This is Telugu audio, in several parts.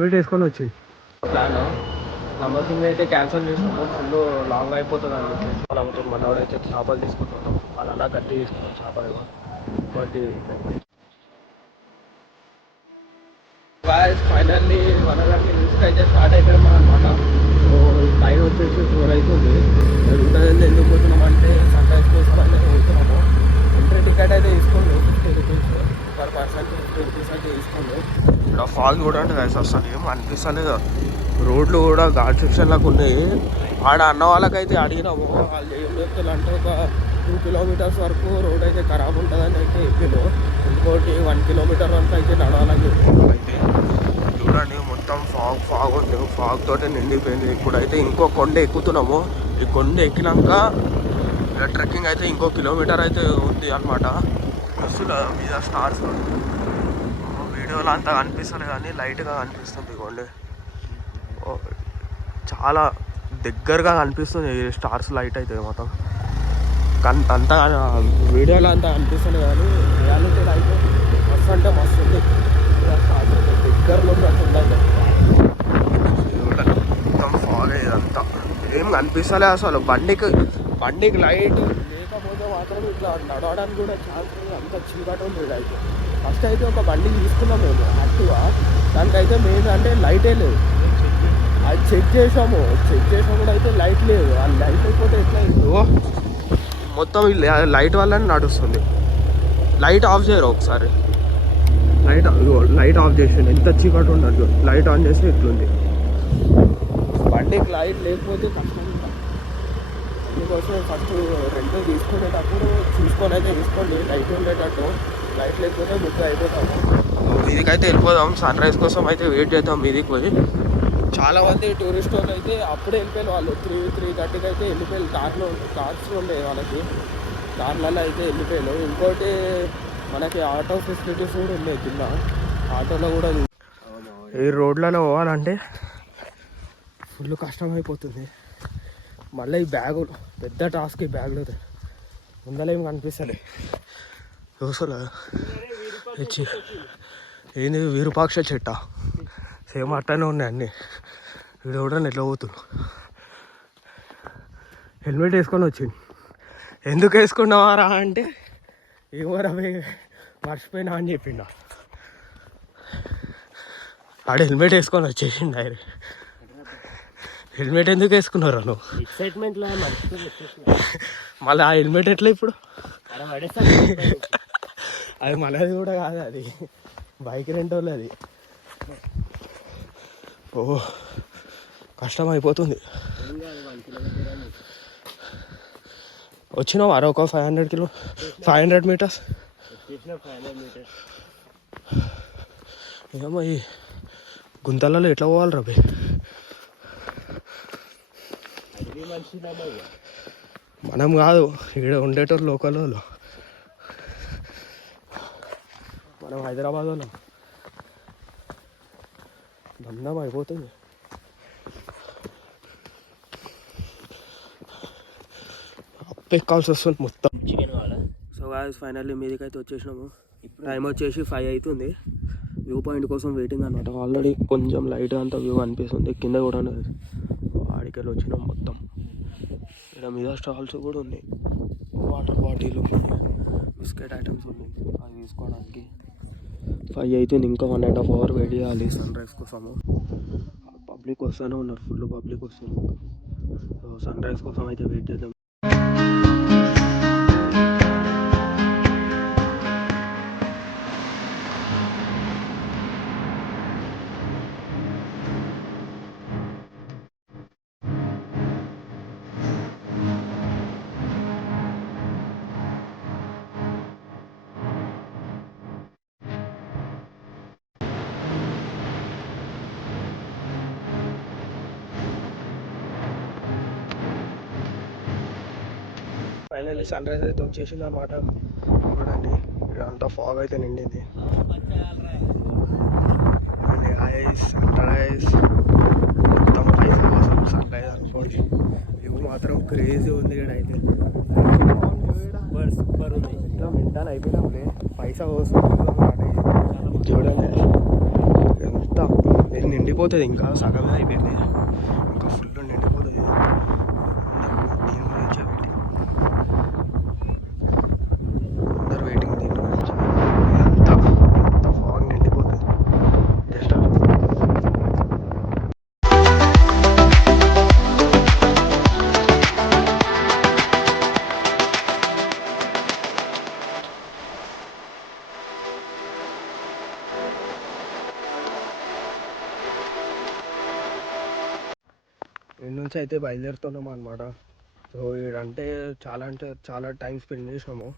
హెల్మెట్ వేసుకొని వచ్చి ప్లాన్ నంబర్ సింగ్ అయితే క్యాన్సిల్ చేసినాము. ఫుల్ లాంగ్ అయిపోతుంది అని చెప్పేసి మనతో మనోడైతే చేపలు తీసుకుంటున్నాం. వాళ్ళు అలా గట్టి తీసుకున్నాం చేపలు ఇంకోటి. ఫైనల్లీ మనగంటే రిస్క్ అయితే స్టార్ట్ అయిపోయాం అనమాట. సో టైం వచ్చేసి 4 అవుతుంది. ఉంటుందని ఎందుకు పోతున్నాం అంటే సన్ రైజ్ కోసం అనేది పోతున్నాము. ఎంట్రీ టికెట్ అయితే తీసుకోండి, 50 రూపీస్ పర్ పర్సన్కి 50 రూపీస్ అయితే తీసుకోండి. ఇక్కడ ఫాగ్ చూడండి గైస్, అసలు ఏం అనిపిస్తలేదు. రోడ్లు కూడా ఘాట్ సెక్షన్ లాగా ఉన్నాయి. ఆడ అన్న వాళ్ళకైతే అడిగినాము, వాళ్ళు ఏం చెప్తారు అంటే ఒక 2 కిలోమీటర్స్ వరకు రోడ్ అయితే ఖరాబ్ ఉంటుందని అయితే చెప్పాను. ఇంకోటి 1 కిలోమీటర్ వరకు అయితే నడవాలని చెప్పాను. అయితే చూడండి మొత్తం ఫాగ్ ఉంది, ఫాగ్ తోటి నిండిపోయింది. ఇప్పుడైతే ఇంకో కొండ ఎక్కుతున్నాము. ఈ కొండ ఎక్కినాక ట్రెక్కింగ్ అయితే ఇంకో కిలోమీటర్ అయితే ఉంది అనమాట. అసలు మీద స్టార్స్ వీడియోలో అంతా కనిపిస్తుంది కానీ లైట్గా కనిపిస్తుంది. కొండ చాలా దగ్గరగా కనిపిస్తుంది స్టార్స్ లైట్ అయితే మొత్తం అంతా వీడియోలో అంతా కనిపిస్తుంది కానీ రియాలిటీలో అయితే మస్తు అంటే మస్తు ఉంది. దగ్గరలో ఉండాలి మొత్తం ఫాగ్ ఇదంతా ఏం కనిపిస్తలే అసలు. బండికి లైట్ లేకపోతే మాత్రం ఇట్లా నడవడానికి కూడా ఛాన్స్ అంత చీకటి ఉంది. అయితే ఫస్ట్ అయితే ఒక బండి తీసుకున్నాం మేము యాక్టివా, దానికైతే మెయిన్ అంటే లైటే లేదు. అది చెక్ చేసాము కూడా అయితే లైట్ లేదు. ఆ లైట్ అయిపోతే ఎట్లా మొత్తం లైట్ వల్లనే నడుస్తుంది. లైట్ ఆఫ్ చేయరు ఒకసారి, లైట్ ఆఫ్ చేసిండు. ఎంత చీకటి ఉండదు, లైట్ ఆన్ చేసి ఎట్లుంది. బండికి లైట్ లేకపోతే కష్టం. అందుకోసం ఫస్ట్ రెంట్ తీసుకునేటప్పుడు చూసుకొని అయితే తీసుకోండి, లైట్ ఉండేటట్టు. లైట్ లేకపోతే బుక్ అయిపోతాము. మీదికైతే వెళ్ళిపోదాం. సన్ రైజ్ కోసం అయితే వెయిట్ చేద్దాం మీదికి పోయి. చాలామంది టూరిస్ట్ వాళ్ళు అయితే అప్పుడే వెళ్ళిపోయారు. వాళ్ళు 3:30కి అయితే వెళ్ళిపోయారు. కార్స్ ఉండే వాళ్ళకి, కార్లలో అయితే వెళ్ళిపోయారు. ఇంకోటి మనకి ఆటో ఫెసిలిటీస్ కూడా ఉన్నాయి కింద. ఆటోలో కూడా ఈ రోడ్లలో పోవాలంటే ఫుల్ కష్టమైపోతుంది. మళ్ళీ ఈ బ్యాగులు పెద్ద టాస్క్. ఈ బ్యాగులు ముందర ఏమి కనిపిస్తుంది అసలు. ఏంది విరూపాక్ష చెట్ట, సేమ్ అట్టనే ఉన్నాయి అన్నీ. వీడు కూడా ఎట్లా పోతున్నాడు. హెల్మెట్ వేసుకొని వచ్చింది. ఎందుకు వేసుకున్నావారా అంటే ఏమో రవి మర్చిపోయినా అని చెప్పిండ. ఆడ హెల్మెట్ వేసుకొని వచ్చేసిండు డైరెక్ట్. హెల్మెట్ ఎందుకు వేసుకున్నారా నువ్వు? ఎక్సైట్మెంట్లో మళ్ళీ ఆ హెల్మెట్ ఎట్లా ఇప్పుడు? అది మనది కూడా కాదు, అది బైక్ రెంట్ వాళ్ళది. ఓ కష్టం అయిపోతుంది. వచ్చినావు అరే ఒక 500 మీటర్స్. ఏమో ఈ గుంతలలో ఎట్లా పోవాలి రవి? మనం కాదు, ఇక్కడ ఉండేటోళ్ళు లోకల్ వాళ్ళు. మనం హైదరాబాద్ వాళ్ళం. బంధం అయిపోతుంది. ఎక్కాల్సి వస్తుంది మొత్తం. సో గాయ్స్ ఫైనల్లీ మీదికైతే వచ్చేసినాము. టైం వచ్చేసి 5 అవుతుంది. వ్యూ పాయింట్ కోసం వెయిటింగ్ అనమాట. ఆల్రెడీ కొంచెం లైట్ అంతా వ్యూ అనిపిస్తుంది. కింద కూడా ఆడికెళ్ళి వచ్చినాం మొత్తం. ఇక్కడ మీద స్టాల్స్ కూడా ఉన్నాయి. వాటర్ బాటిల్, బిస్కెట్ ఐటమ్స్ ఉన్నాయి, అవి తీసుకోవడానికి. 5 అవుతుంది. ఇంకా 1.5 అవర్ వెయిట్ చేయాలి సన్ రైజ్ కోసము. పబ్లిక్ వస్తూనే ఉన్నారు, ఫుల్ పబ్లిక్ వస్తున్నారు. సో సన్ రైజ్ కోసం అయితే వెయిట్ చేద్దాం. ఫైనల్లీ సన్ రైజ్ అయితే వచ్చేసింది అన్నమాట. చూడండి ఇదంతా ఫాగ్ అయితే నిండింది. సన్ రైజ్ మొత్తం పైసల కోసం సన్ రైజ్ అనుకోండి. ఇవి మాత్రం క్రేజీ ఉంది ఇక్కడ అయితే. సూపర్ ఉంది. మొత్తం ఇంత అయిపోయినాంలే, పైసా కోసం చూడండి ఎంత ఇది నిండిపోతుంది, ఇంకా సగమే అయిపోయింది, ఇంకా ఫుల్ నిండిపోతుంది. దీని గురించే వెయిటింగ్, అందరు వెయిటింగ్ దీని గురించి. ఎంత ఫాగ్ నిండిపోతుంది జస్ట్. ఇంటి నుంచి అయితే బయలుదేరుతున్నాం అనమాట. సో అంటే చాలా టైం స్పెండ్ చేసినాము,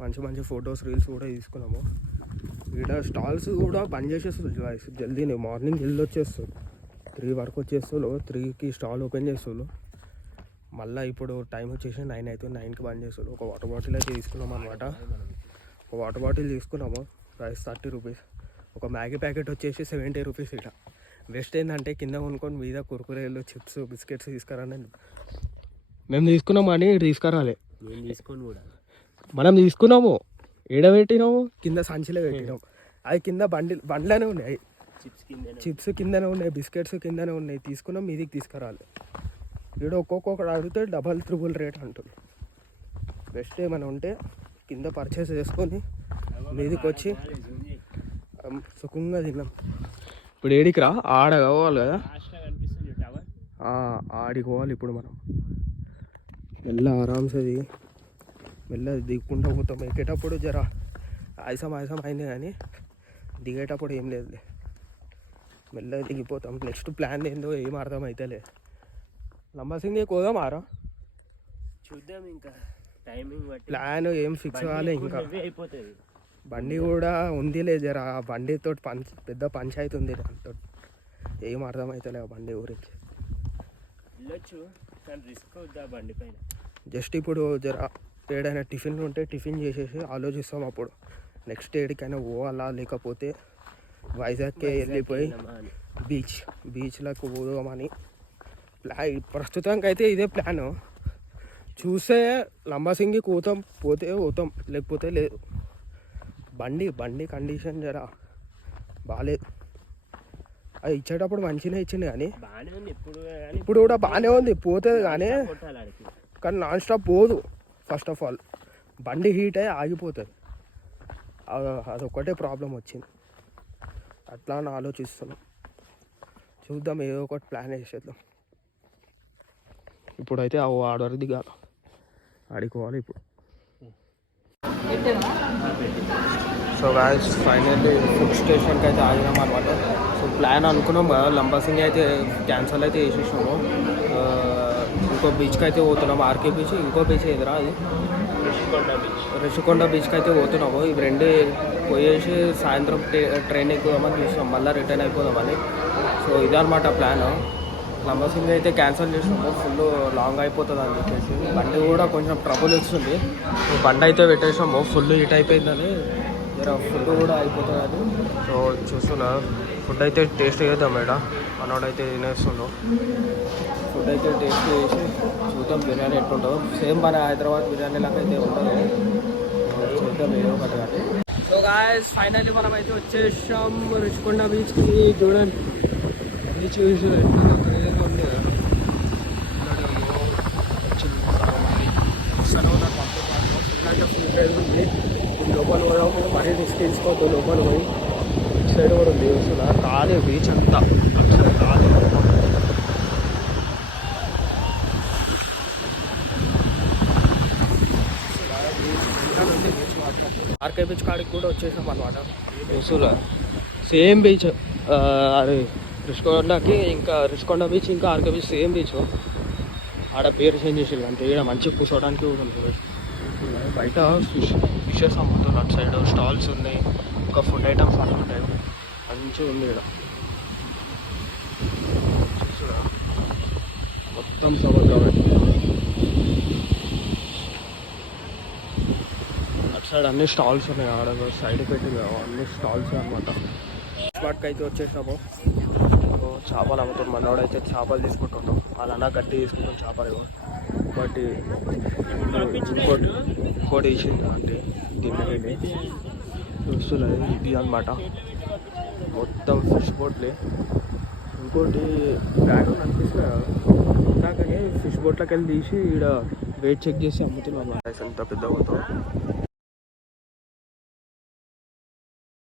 మంచి ఫొటోస్ రీల్స్ కూడా తీసుకున్నాము. ఇక్కడ స్టాల్స్ కూడా బంద్ చేసేస్తుంది జల్దీ. మార్నింగ్ జల్దీ వచ్చేస్తుంది, 3 వరకు వచ్చేస్తారు, 3కి స్టాల్ ఓపెన్ చేస్తారు. మళ్ళీ ఇప్పుడు టైం వచ్చేసి 9 అవుతుంది, 9కి బంద్ చేస్తారు. ఒక వాటర్ బాటిల్ అయితే తీసుకున్నాం అనమాట. ఒక వాటర్ బాటిల్ తీసుకున్నాము, ప్రైస్ 30 రూపీస్. ఒక మ్యాగీ ప్యాకెట్ వచ్చేసి 70 రూపీస్. ఇక్కడ బెస్ట్ ఏంటంటే కింద కొనుక్కొని మీద కుర్కురేలు, చిప్స్, బిస్కెట్స్ తీసుకురాని మేము తీసుకున్నాము కానీ తీసుకురాలే. మనం తీసుకున్నాము, పెట్టినాము కింద సంచిలో పెట్టినాము. అది కింద బండ్లోనే ఉన్నాయి, చిప్స్ కిందనే ఉన్నాయి, బిస్కెట్స్ కిందనే ఉన్నాయి. తీసుకున్నాం, మీదికి తీసుకురాలి. ఇక్కడ ఒక్కొక్కటి అడిగితే డబల్ 3 రేట్ అంటుంది. బెస్ట్ ఏమైనా ఉంటే కింద పర్చేస్ చేసుకొని మీదికి వచ్చి సుఖంగా తిన్నాం. ఇప్పుడు ఏడికి రా, ఆడ కావాలి కదా, ఆడికి పోవాలి ఇప్పుడు మనం. ఆరామ్సే దిగుకుంటూ పోతాం. ఎక్కేటప్పుడు జర ఆయాసం అయింది కానీ దిగేటప్పుడు ఏం లేదులే, మెల్లగా దిగిపోతాం. నెక్స్ట్ ప్లాన్ ఏందో ఏం అర్థం అవుతలే. లంబాసింగి పోదాం ఆరా, చూద్దాం. ఇంకా టైమింగ్ ప్లాన్ ఏం ఫిక్స్ కాలే. ఇంకా అయిపోతుంది. బండి కూడా ఉందిలే జర, ఆ బండితో పెద్ద పంచాయతీ ఉంది దాంతో. ఏం అర్థం అవుతలే ఆ బండి గురించి. వెళ్ళొచ్చు కానీ రిస్క్ అవుద్దా బండి పైన. జస్ట్ ఇప్పుడు జర ఏడైనా టిఫిన్ ఉంటే టిఫిన్ చేసేసి ఆలోచిస్తాం. అప్పుడు నెక్స్ట్ ఏడికైనా పోవాలా, లేకపోతే వైజాగ్కి వెళ్ళిపోయి బీచ్లకు పోదామని ప్రస్తుతానికి అయితే ఇదే ప్లాను. చూస్తే లంబాసింగి పోతే పోతాం, లేకపోతే లేదు. బండి కండిషన్ జర బాగాలేదు. అది ఇచ్చేటప్పుడు మంచిగా ఇచ్చింది కానీ ఇప్పుడు కూడా బాగానే ఉంది, పోతుంది కానీ నాన్ స్టాప్ పోదు. ఫస్ట్ ఆఫ్ ఆల్ బండి హీట్ అయ్యి ఆగిపోతుంది, అదొక్కటే ప్రాబ్లం వచ్చింది. అట్లా అని ఆలోచిస్తున్నాం. చూద్దాం, ఏదో ఒకటి ప్లాన్ వేసేద్దాం. ఇప్పుడైతే ఆడవరకు దిగాలి, ఆడుకోవాలి ఇప్పుడు. సో గాయ్స్ ఫైనల్లీ ఫుడ్ స్టేషన్కి అయితే ఆగినాం అనమాట. సో ప్లాన్ అనుకున్నాం కదా, లంబాసింగి అయితే క్యాన్సల్ అయితే చేసేసినాము. ఇంకో బీచ్కి అయితే పోతున్నాము, ఆర్కే బీచ్. ఇంకో బీచ్ ఎదురా, అది రిషికొండ బీచ్కి అయితే పోతున్నాము. ఇవి రెండు పోయేసి సాయంత్రం ట్రైన్ ఎక్కుదామని చూస్తాం, మళ్ళీ రిటర్న్ అయిపోదామని. సో ఇదన్నమాట ప్లాన్. లంబాసింగి అయితే క్యాన్సిల్ చేసినాము, ఫుల్ లాంగ్ అయిపోతుంది అని చెప్పేసి. బండి కూడా కొంచెం ట్రబుల్ ఇస్తుంది. బండి అయితే పెట్టేసాము, ఫుల్ హీట్ అయిపోయిందని, జర ఫుడ్ కూడా అయిపోతుంది అని. సో చూస్తున్నా, ఫుడ్ అయితే టేస్ట్ చేద్దాం మేడ. మనోడైతే తినేస్తున్నాం. ఫుడ్ అయితే టేస్ట్ చేసి చూద్దాం బిర్యానీ ఎట్లుంటుందో. సేమ్ మన హైదరాబాద్ బిర్యానీ లాగా అయితే ఉంటుంది, చూద్దాం ఏదో ఒకటి కానీ. సో గాయ్స్ ఫైనల్లీ మనం అయితే వచ్చేసాం రిషికొండ బీచ్కి. చూడండి బీచ్ ఉంది లోపల పోదాము, మరీ రిస్క్ తీసుకోవద్దు. లోపల పోయి ఇటు సైడ్ కూడా ఉంది, వస్తుందా కాలే బీచ్ అంతా, అటు సైడ్ కాలే. ఆర్కే బీచ్ కాడికి కూడా వచ్చేసాం అనమాట. వస్తువులా సేమ్ బీచ్, అది రిషికొండకి ఇంకా రిషికొండ బీచ్ ఇంకా ఆర్కే బీచ్ సేమ్ బీచ్. ఆడ పేరు చేంజ్ చేసేది అంతే. ఇక్కడ మంచిగా కూర్చోవడానికి కూడా ఉంటుంది. బయట ఫిషెస్ అమ్ముతారు, అటు సైడ్ స్టాల్స్ ఉన్నాయి, ఇంకా ఫుడ్ ఐటమ్స్ అన్నీ ఉంటాయి. మంచిగా ఉంది ఇక్కడ. మొత్తం సముద్రం. అటు సైడ్ అన్ని స్టాల్స్ ఉన్నాయి, ఆడ సైడ్ పెట్టి అన్ని స్టాల్స్ అనమాట. స్పాట్కి అయితే వచ్చేసినాము. చేపలు అమ్ముతాం, మనోడైతే చేపలు తీసుకుంటున్నాం. వాళ్ళన్నా గట్టి తీసుకుంటాం చేపలు. బట్ ఇంకోటి ఇచ్చింది అంటే దీన్ని చూస్తున్నది ఇది అనమాట. మొత్తం మొత్తం ఫిష్ బోట్లే. ఇంకోటి డ్రాగన్ అనిపిస్తుంది కదా, ఇందాకనే ఫిష్ బోట్లకి వెళ్ళి తీసి ఇక్కడ వెయిట్ చెక్ చేసి అమ్ముతున్నాం. ఎంత పెద్ద అవుతాం